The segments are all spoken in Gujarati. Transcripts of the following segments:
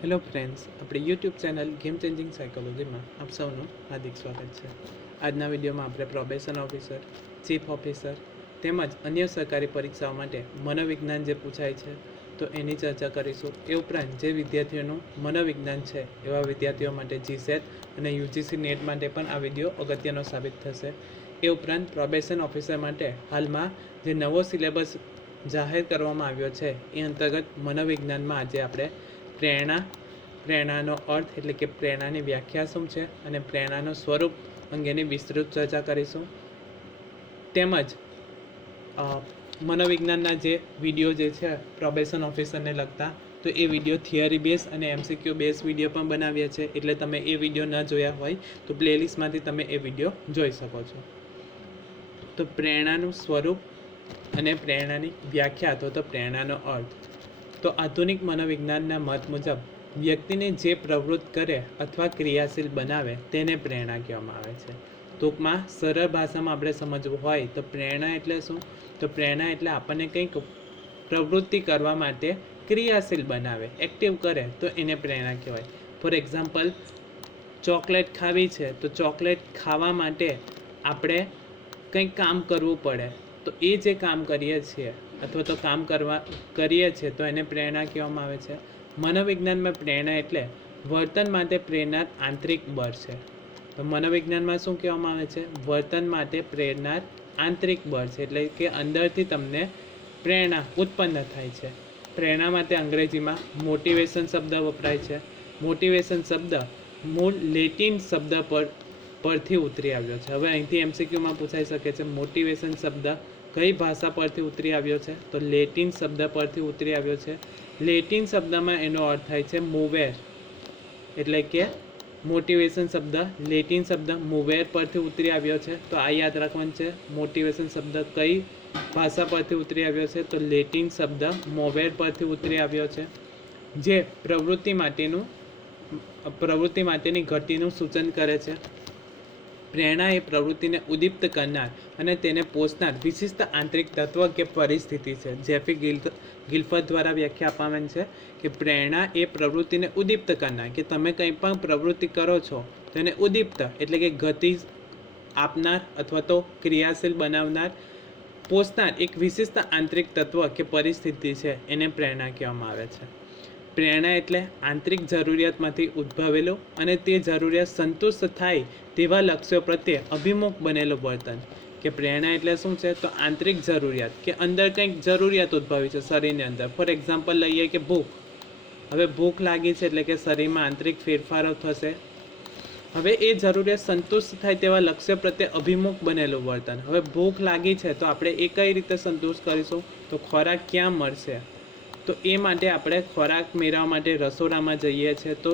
હેલો ફ્રેન્ડ્સ આપણી યુટ્યુબ ચેનલ ગેમ ચેન્જિંગ સાયકોલોજીમાં આપ સૌનું હાર્દિક સ્વાગત છે. આજના વિડીયોમાં આપણે પ્રોબેશન ઓફિસર ચીફ ઓફિસર તેમજ અન્ય સરકારી પરીક્ષાઓ માટે મનોવિજ્ઞાન જે પૂછાય છે, તો એની ચર્ચા કરીશું. એ ઉપરાંત જે વિદ્યાર્થીઓનું મનોવિજ્ઞાન છે, એવા વિદ્યાર્થીઓ માટે જીસેટ અને યુજીસી નેટ માટે પણ આ વીડિયો અગત્યનો સાબિત થશે. એ ઉપરાંત પ્રોબેશન ઓફિસર માટે હાલમાં જે નવો સિલેબસ જાહેર કરવામાં આવ્યો છે, એ અંતર્ગત મનોવિજ્ઞાનમાં આજે આપણે પ્રેરણા, પ્રેરણાનો અર્થ એટલે કે પ્રેરણાની વ્યાખ્યા શું છે અને પ્રેરણાનું સ્વરૂપ અંગેની વિસ્તૃત ચર્ચા કરીશું. તેમજ મનોવિજ્ઞાનના જે વીડિયો જે છે પ્રોબેશન ઓફિસરને લગતા, તો એ વીડિયો થિયરી બેઝ અને એમસીક્યુ બેઝ વીડિયો પણ બનાવ્યા છે. એટલે તમે એ વીડિયો ન જોયા હોય, તો પ્લેલિસ્ટમાંથી તમે એ વીડિયો જોઈ શકો છો. તો પ્રેરણાનું સ્વરૂપ અને પ્રેરણાની વ્યાખ્યા અથવા તો પ્રેરણાનો અર્થ. તો આધુનિક મનોવિજ્ઞાનના મત મુજબ, વ્યક્તિને જે પ્રવૃત્ત કરે અથવા ક્રિયાશીલ બનાવે તેને પ્રેરણા કહેવામાં આવે છે. ટૂંકમાં, સરળ ભાષામાં આપણે સમજવું હોય તો પ્રેરણા એટલે શું? તો પ્રેરણા એટલે આપણને કંઈક પ્રવૃત્તિ કરવા માટે ક્રિયાશીલ બનાવે, એક્ટિવ કરે તો એને પ્રેરણા કહેવાય. ફોર એક્ઝામ્પલ, ચોકલેટ ખાવી છે તો ચોકલેટ ખાવા માટે આપણે કંઈક કામ કરવું પડે તો એ જે કામ કરીએ છીએ અથવા તો કામ કરવા, કરીએ છીએ તો એને પ્રેરણા કહેવામાં આવે છે. મનોવિજ્ઞાનમાં પ્રેરણા એટલે વર્તન માટે પ્રેરણા આંતરિક બળ છે. તો મનોવિજ્ઞાનમાં શું કહેવામાં આવે છે? વર્તન માટે પ્રેરણા આંતરિક બળ છે. એટલે કે અંદરથી તમને પ્રેરણા ઉત્પન્ન થાય છે. પ્રેરણા માટે અંગ્રેજીમાં મોટિવેશન શબ્દ વપરાય છે. મોટિવેશન શબ્દ મૂળ લેટિન શબ્દ પર, પરથી ઉતરી આવ્યો છે. હવે અહીંથી એમસીક્યુમાં પૂછાઈ શકે છે. મોટિવેશન શબ્દ કઈ ભાષા પરથી ઉતરી આવ્યો છે? તો લેટિન શબ્દ પરથી ઉતરી આવ્યો છે. લેટિન શબ્દમાં એનો અર્થ થાય છે મુવેર. એટલે કે મોટિવેશન શબ્દ. લેટિન શબ્દ મુવેર પરથી ઉતરી આવ્યો છે. તો આ યાદ રાખવાનું છે. મોટિવેશન શબ્દ કઈ ભાષા પરથી ઉતરી આવ્યો છે? તો લેટિન શબ્દ મોવેર પરથી ઉતરી આવ્યો છે. જે પ્રવૃત્તિ માટેનું, પ્રવૃત્તિ માટેની ઘટીનું સૂચન કરે છે. પ્રેરણા એ પ્રવૃત્તિને ઉદ્દીપ્ત કરનાર અને તેને પોષનાર વિશિષ્ટ આંતરિક તત્વ કે પરિસ્થિતિ છે. જેફી ગિલ ગિલ્ફત દ્વારા વ્યાખ્યા આપવામાં છે કે પ્રેરણા એ પ્રવૃત્તિને ઉદ્દીપ્ત કરનાર. કે તમે કંઈ પણ પ્રવૃત્તિ કરો છો, તેને ઉદ્દીપ્ત એટલે કે ગતિ આપનાર અથવા તો ક્રિયાશીલ બનાવનાર, પોષનાર એક વિશિષ્ટ આંતરિક તત્વ કે પરિસ્થિતિ છે એને પ્રેરણા કહેવામાં આવે છે. પ્રેરણા એટલે આંતરિક જરૂરિયાતમાંથી ઉદ્ભવેલો અને તે જરૂરિયાત સંતુષ્ટ થાય તેવા લક્ષ્યો પ્રત્યે અભિમુખ બનેલું વર્તન. કે પ્રેરણા એટલે શું છે? તો આંતરિક જરૂરિયાત, કે અંદર કંઈક જરૂરિયાત ઉદ્ભવી છે શરીરની અંદર. ફોર એક્ઝામ્પલ લઈએ કે ભૂખ. હવે ભૂખ લાગી છે એટલે કે શરીરમાં આંતરિક ફેરફારો થશે. હવે એ જરૂરિયાત સંતુષ્ટ થાય તેવા લક્ષ્ય પ્રત્યે અભિમુખ બનેલું વર્તન. હવે ભૂખ લાગી છે તો આપણે એ કઈ રીતે સંતુષ્ટ કરીશું? તો ખોરાક ક્યાં મળશે? તો એ માટે આપણે ખોરાક મેળવવા માટે રસોડામાં જઈએ છીએ. તો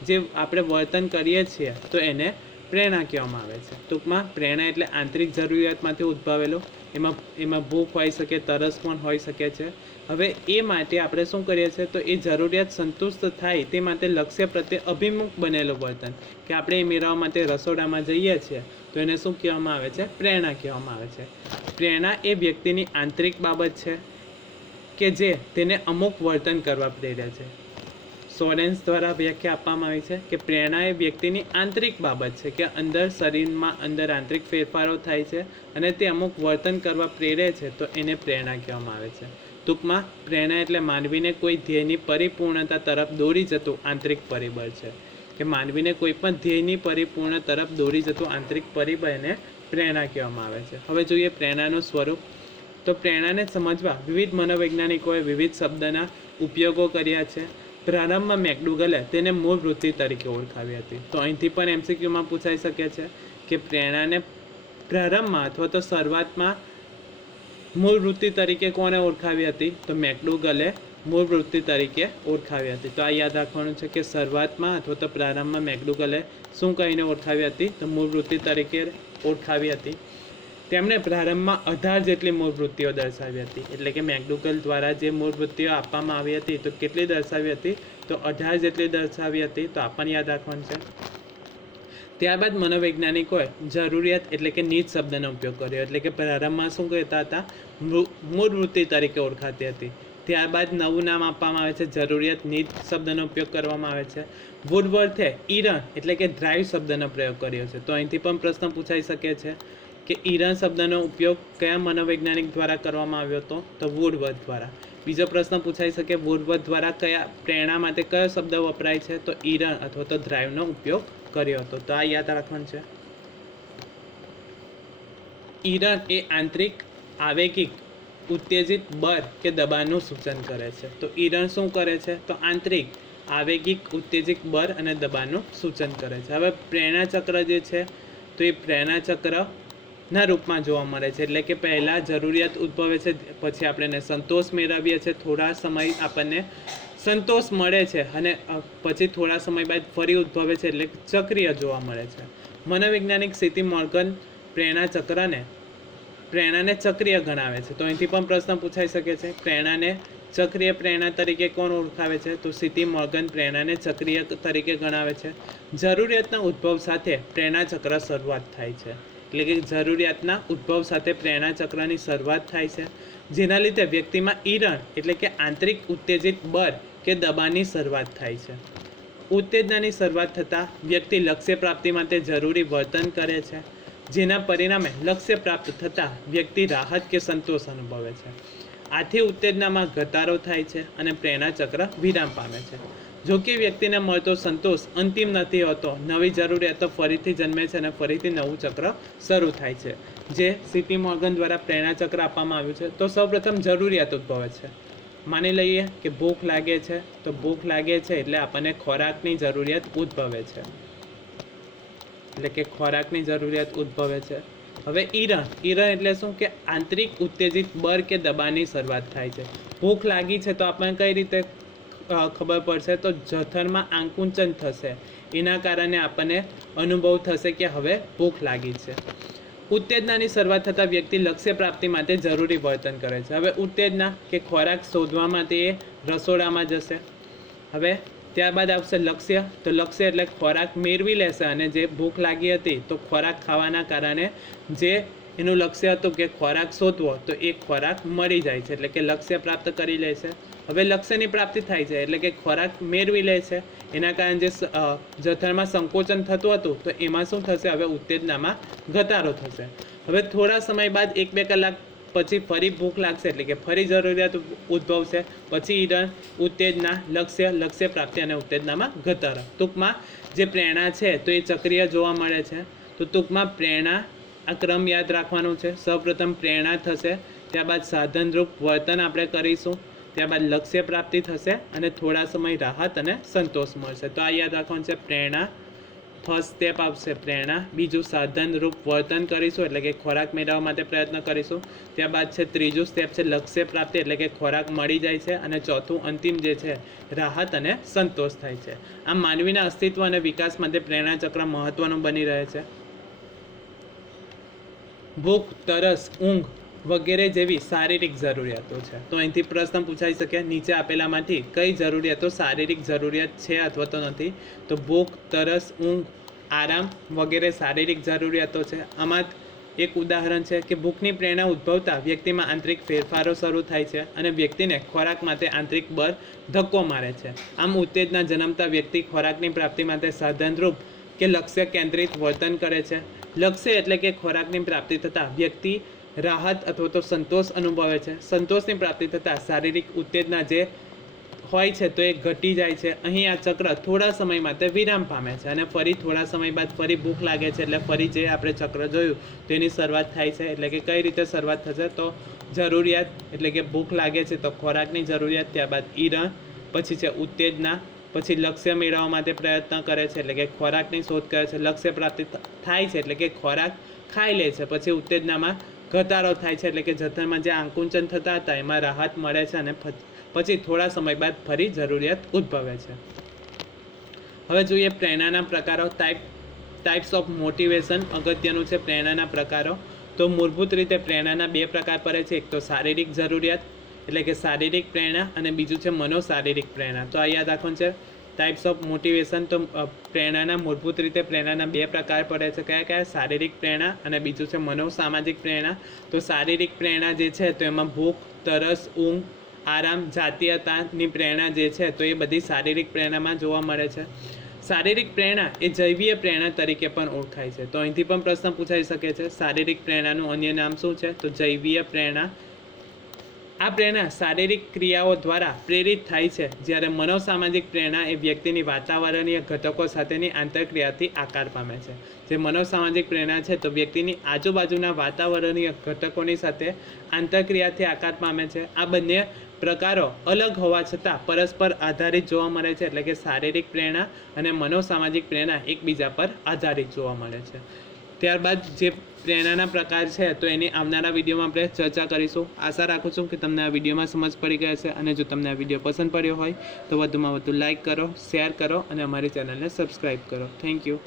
જે આપણે વર્તન કરીએ છીએ, તો એને પ્રેરણા કહેવામાં આવે છે. ટૂંકમાં પ્રેરણા એટલે આંતરિક જરૂરિયાતમાંથી ઉદ્ભવેલો. એમાં એમાં ભૂખ હોઈ શકે, તરસ પણ હોઈ શકે છે. હવે એ માટે આપણે શું કરીએ છીએ? તો એ જરૂરિયાત સંતુષ્ટ થાય તે માટે લક્ષ્ય પ્રત્યે અભિમુખ બનેલું વર્તન. કે આપણે એ મેળવવા માટે રસોડામાં જઈએ છીએ, તો એને શું કહેવામાં આવે છે? પ્રેરણા કહેવામાં આવે છે. પ્રેરણા એ વ્યક્તિની આંતરિક બાબત છે. કે જે તેને અમુક વર્તન કરવા પ્રેરે છે. સોરેન્સ દ્વારા વ્યાખ્યા આપવામાં આવી છે કે પ્રેરણા એ વ્યક્તિની આંતરિક બાબત છે કે અંદર શરીરમાં અંદર આંતરિક ફેરફારો થાય છે અને તે અમુક વર્તન કરવા પ્રેરે છે તો એને પ્રેરણા કહેવામાં આવે છે. ટૂંકમાં, પ્રેરણા એટલે માનવીને કોઈ ધ્યેયની પરિપૂર્ણતા તરફ દોરી જતું આંતરિક પરિબળ છે. કે માનવીને કોઈ પણ ધ્યેયની પરિપૂર્ણ તરફ દોરી જતું આંતરિક પરિબળને પ્રેરણા કહેવામાં આવે છે. હવે જોઈએ પ્રેરણાનું સ્વરૂપ. તો પ્રેરણાને સમજવા વિવિધ મનોવૈજ્ઞાનિકોએ વિવિધ શબ્દના ઉપયોગો કર્યા છે. પ્રારંભમાં મેકડુગલે તેને મૂળ વૃત્તિ તરીકે ઓળખાવી હતી. તો અહીંથી પણ એમસીક્યુમાં પૂછાઈ શકે છે કે પ્રેરણાને પ્રારંભમાં અથવા તો શરૂઆતમાં મૂળ વૃત્તિ તરીકે કોને ઓળખાવી હતી? તો મેકડુગલે મૂળ વૃત્તિ તરીકે ઓળખાવી હતી. તો આ યાદ રાખવાનું છે કે શરૂઆતમાં અથવા તો પ્રારંભમાં મેકડુગલે શું કહીને ઓળખાવી હતી? તો મૂળ વૃત્તિ તરીકે ઓળખાવી હતી. તેમણે પ્રારંભમાં અઢાર જેટલી મૂળ વૃત્તિઓ દર્શાવી હતી. એટલે કે મેકડુગલ દ્વારા જે મૂળ વૃત્તિઓ આપવામાં આવી હતી, તો કેટલી દર્શાવી હતી? તો અઢાર જેટલી દર્શાવી હતી, તો આપણને યાદ રાખવાનું છે. ત્યારબાદ મનોવૈજ્ઞાનિકોએ જરૂરિયાત એટલે કે નીચ શબ્દનો ઉપયોગ કર્યો. એટલે કે પ્રારંભમાં શું કહેતા હતા? મૂળ વૃત્તિ તરીકે ઓળખાતી હતી. ત્યારબાદ નવું નામ આપવામાં આવે છે. જરૂરિયાત નીચ શબ્દનો ઉપયોગ કરવામાં આવે છે. વુડવર્થે ઈરન એટલે કે ડ્રાઈવ શબ્દનો પ્રયોગ કર્યો છે. તો અહીંથી પણ પ્રશ્ન પૂછાઈ શકે છે. કે ઈરણ શબ્દનો ઉપયોગ કયા મનોવૈજ્ઞાનિક દ્વારા કરવામાં આવ્યો હતો? તો વુડવર્થ દ્વારા. બીજો પ્રશ્ન પૂછાઈ શકે વુડવર્થ દ્વારા કયા પ્રેરણા માટે કયો શબ્દ વપરાય છે? તો ઈરાન અથવા તો ડ્રાઈવનો ઉપયોગ કર્યો હતો. તો આ યાદ રાખવાનું છે. ઈરાન એ આંતરિક, આવેગિક, ઉત્તેજિત બળ કે દબાણનું સૂચન કરે છે. તો ઈરણ શું કરે છે? તો આંતરિક, આવેગિક, ઉત્તેજિત બળ અને દબાણનું સૂચન કરે છે. હવે પ્રેરણા ચક્ર જે છે, તો એ પ્રેરણા ચક્ર ના રૂપમાં જોવા મળે છે. એટલે કે પહેલાં જરૂરિયાત ઉદ્ભવે છે, પછી આપણે સંતોષ મેળવીએ છીએ. થોડા સમય આપણને સંતોષ મળે છે અને પછી થોડા સમય બાદ ફરી ઉદ્ભવે છે એટલે ચક્રીય જોવા મળે છે. મનોવૈજ્ઞાનિક સ્થિતિ મોર્ગન પ્રેરણા ચક્રને, પ્રેરણાને ચક્રીય ગણાવે છે. તો અહીંથી પણ પ્રશ્ન પૂછાઈ શકે છે, પ્રેરણાને ચક્રીય પ્રેરણા તરીકે કોણ ઓળખાવે છે? તો સિટી મોર્ગન પ્રેરણાને ચક્રીય તરીકે ગણાવે છે. જરૂરિયાતના ઉદ્ભવ સાથે પ્રેરણા ચક્ર શરૂઆત થાય છે. એટલે કે જરૂરિયાતના ઉદ્ભવ સાથે પ્રેરણા ચક્રની શરૂઆત થાય છે. જેના લીધે વ્યક્તિમાં ઈરણ એટલે કે આંતરિક ઉત્તેજિત બળ કે દબાણની શરૂઆત થાય છે. ઉત્તેજનાની શરૂઆત થતાં વ્યક્તિ લક્ષ્ય પ્રાપ્તિ માટે જરૂરી વર્તન કરે છે, જેના પરિણામે લક્ષ્ય પ્રાપ્ત થતાં વ્યક્તિ રાહત કે સંતોષ અનુભવે છે. આથી ઉત્તેજનામાં ઘટાડો થાય છે અને પ્રેરણા ચક્ર વિરામ પામે છે. જો કે વ્યક્તિને મળતો સંતોષ અંતિમ નથી હોતો. નવી જરૂરિયાતો ફરીથી જન્મે છે અને ફરીથી નવું ચક્ર શરૂ થાય છે. જે સીટી મોર્ગન દ્વારા પ્રેરણા ચક્ર આપવામાં આવ્યું છે, તો સૌપ્રથમ જરૂરિયાત ઉદ્ભવે છે. માની લઈએ કે ભૂખ લાગે છે, તો ભૂખ લાગે છે એટલે આપણને ખોરાકની જરૂરિયાત ઉદ્ભવે છે. એટલે કે ખોરાકની જરૂરિયાત ઉદ્ભવે છે. હવે ઈરણ ઈરણ એટલે શું? કે આંતરિક ઉત્તેજિત બળ કે દબાણની શરૂઆત થાય છે. ભૂખ લાગી છે તો આપણને કઈ રીતે ખબર પડશે તો જઠરમાં આંકુંચન થશે. એના કારણે આપણને અનુભવ થશે કે હવે ભૂખ લાગી છે. ઉત્તેજનાની શરૂઆત થતાં વ્યક્તિ લક્ષ્ય પ્રાપ્તિ માટે જરૂરી વર્તન કરે છે. હવે ઉત્તેજના કે ખોરાક શોધવા માટે એ રસોડામાં જશે. હવે ત્યારબાદ આવશે લક્ષ્ય. તો લક્ષ્ય એટલે ખોરાક મેળવી લેશે અને જે ભૂખ લાગી હતી તો ખોરાક ખાવાના કારણે જે એનું લક્ષ્ય હતું કે ખોરાક શોધવો, તો એ ખોરાક મળી જાય છે, એટલે કે લક્ષ્ય પ્રાપ્ત કરી લે છે. હવે લક્ષ્યની પ્રાપ્તિ થાય છે, એટલે કે ખોરાક મેળવી લે છે. એના કારણે જે જઠરમાં સંકોચન થતું હતું, તો એમાં શું થશે? હવે ઉત્તેજનામાં ઘટાડો થશે. હવે થોડા સમય બાદ એક બે કલાક પછી ફરી ભૂખ લાગશે, એટલે કે ફરી જરૂરિયાત ઉદ્ભવશે. પછી ઈરણ ઉત્તેજના, લક્ષ્ય લક્ષ્ય પ્રાપ્તિ અને ઉત્તેજનામાં ઘટાડો. ટૂંકમાં જે પ્રેરણા છે, તો એ ચક્રીય જોવા મળે છે. તો ટૂંકમાં પ્રેરણા આ ક્રમ યાદ રાખવાનો છે. સૌપ્રથમ પ્રેરણા થશે, ત્યારબાદ સાધનરૂપ વર્તન આપણે કરીશું, ત્યારબાદ લક્ષ્ય પ્રાપ્તિ થશે અને થોડા સમય રાહત અને સંતોષ મળશે. તો આ યાદ રાખવાનું છે પ્રેરણા. ફર્સ્ટ સ્ટેપ આવશે પ્રેરણા. બીજું સાધનરૂપ વર્તન કરીશું, એટલે કે ખોરાક મેળવવા માટે પ્રયત્ન કરીશું. ત્યારબાદ છે ત્રીજું સ્ટેપ છે લક્ષ્ય પ્રાપ્તિ, એટલે કે ખોરાક મળી જાય છે. અને ચોથું અંતિમ જે છે, રાહત અને સંતોષ થાય છે. આમ માનવીના અસ્તિત્વ અને વિકાસ માટે પ્રેરણા ચક્ર મહત્ત્વનું બની રહે છે. ભૂખ, તરસ, ઊંઘ વગેરે જેવી શારીરિક જરૂરિયાતો છે. તો અહીંથી પ્રશ્ન પૂછાઈ શકે, નીચે આપેલામાંથી કઈ જરૂરિયાતો શારીરિક જરૂરિયાત છે અથવા તો નથી? તો ભૂખ, તરસ, ઊંઘ, આરામ વગેરે શારીરિક જરૂરિયાતો છે. આમાં એક ઉદાહરણ છે કે ભૂખની પ્રેરણા ઉદ્ભવતા વ્યક્તિમાં આંતરિક ફેરફારો શરૂ થાય છે અને વ્યક્તિને ખોરાક માટે આંતરિક બળ ધક્કો મારે છે. આમ ઉત્તેજના જન્મતા વ્યક્તિ ખોરાકની પ્રાપ્તિ માટે સાધનરૂપ કે લક્ષ્ય કેન્દ્રિત વર્તન કરે છે. લક્ષ્ય એટલે કે ખોરાકની પ્રાપ્તિ થતાં વ્યક્તિ રાહત અથવા તો સંતોષ અનુભવે છે. સંતોષની પ્રાપ્તિ થતાં શારીરિક ઉત્તેજના જે હોય છે તો એ ઘટી જાય છે. અહીં આ ચક્ર થોડા સમય માટે વિરામ પામે છે અને ફરી થોડા સમય બાદ ફરી ભૂખ લાગે છે એટલે ફરી જે આપણે ચક્ર જોયું તેની શરૂઆત થાય છે. એટલે કે કઈ રીતે શરૂઆત થશે તો જરૂરિયાત એટલે કે ભૂખ લાગે છે તો ખોરાકની જરૂરિયાત ત્યારબાદ ઈરણ પછી છે ઉત્તેજના પછી લક્ષ્ય મેળવવા માટે પ્રયત્ન કરે છે, એટલે કે ખોરાકની શોધ કરે છે. લક્ષ્ય પ્રાપ્તિ થાય છે, એટલે કે ખોરાક ખાઈ લે છે. પછી ઉત્તેજનામાં ઘટાડો થાય છે, એટલે કે જઠરમાં જે આંકુંચન થતા હતા, એમાં રાહત મળે છે અને પછી થોડા સમય બાદ ફરી જરૂરિયાત ઉદ્ભવે છે. હવે જોઈએ પ્રેરણાના પ્રકારો. ટાઈપ ટાઈપ્સ ઓફ મોટિવેશન અગત્યનું છે પ્રેરણાના પ્રકારો. તો મૂળભૂત રીતે પ્રેરણાના બે પ્રકાર પડે છે. એક તો શારીરિક જરૂરિયાત એટલે કે શારીરિક પ્રેરણા અને બીજું છે મનોશારીરિક પ્રેરણા. તો આ યાદ રાખવાનું છે ટાઈપ્સ ઓફ મોટિવેશન તો પ્રેરણાના મૂળભૂત રીતે પ્રેરણાના બે પ્રકાર પડે છે. કયા કયા? શારીરિક પ્રેરણા અને બીજું છે મનોસામાજિક પ્રેરણા. તો શારીરિક પ્રેરણા જે છે, તો એમાં ભૂખ, તરસ, ઊંઘ, આરામ, જાતીયતાની પ્રેરણા જે છે, તો એ બધી શારીરિક પ્રેરણામાં જોવા મળે છે. શારીરિક પ્રેરણા એ જૈવીય પ્રેરણા તરીકે પણ ઓળખાય છે. તો અહીંથી પણ પ્રશ્ન પૂછાઈ શકે છે, શારીરિક પ્રેરણાનું અન્ય નામ શું છે? તો જૈવીય પ્રેરણા આ પ્રેરણા શારીરિક ક્રિયાઓ દ્વારા પ્રેરિત થાય છે, જ્યારે મનોસામાજિક પ્રેરણા એ વ્યક્તિની વાતાવરણીય ઘટકો સાથેની આંતરક્રિયાથી આકાર પામે છે. જે મનોસામાજિક પ્રેરણા છે, તો વ્યક્તિની આજુબાજુના વાતાવરણીય ઘટકોની સાથે આંતરક્રિયાથી આકાર પામે છે. આ બંને પ્રકારો અલગ હોવા છતાં પરસ્પર આધારિત જોવા મળે છે, એટલે કે શારીરિક પ્રેરણા અને મનોસામાજિક પ્રેરણા એકબીજા પર આધારિત જોવા મળે છે. ત્યારબાદ જે પ્રેરણાના પ્રકાર છે, તો એની આવનારા વિડીયોમાં આપણે ચર્ચા કરીશું. આશા રાખું છું કે તમને આ વિડીયોમાં સમજ પડી ગઈ હશે અને જો તમને આ વીડિયો પસંદ પડ્યો હોય, તો વધુમાં વધુ લાઇક કરો, શેર કરો અને અમારી ચેનલને સબસ્ક્રાઈબ કરો. Thank you.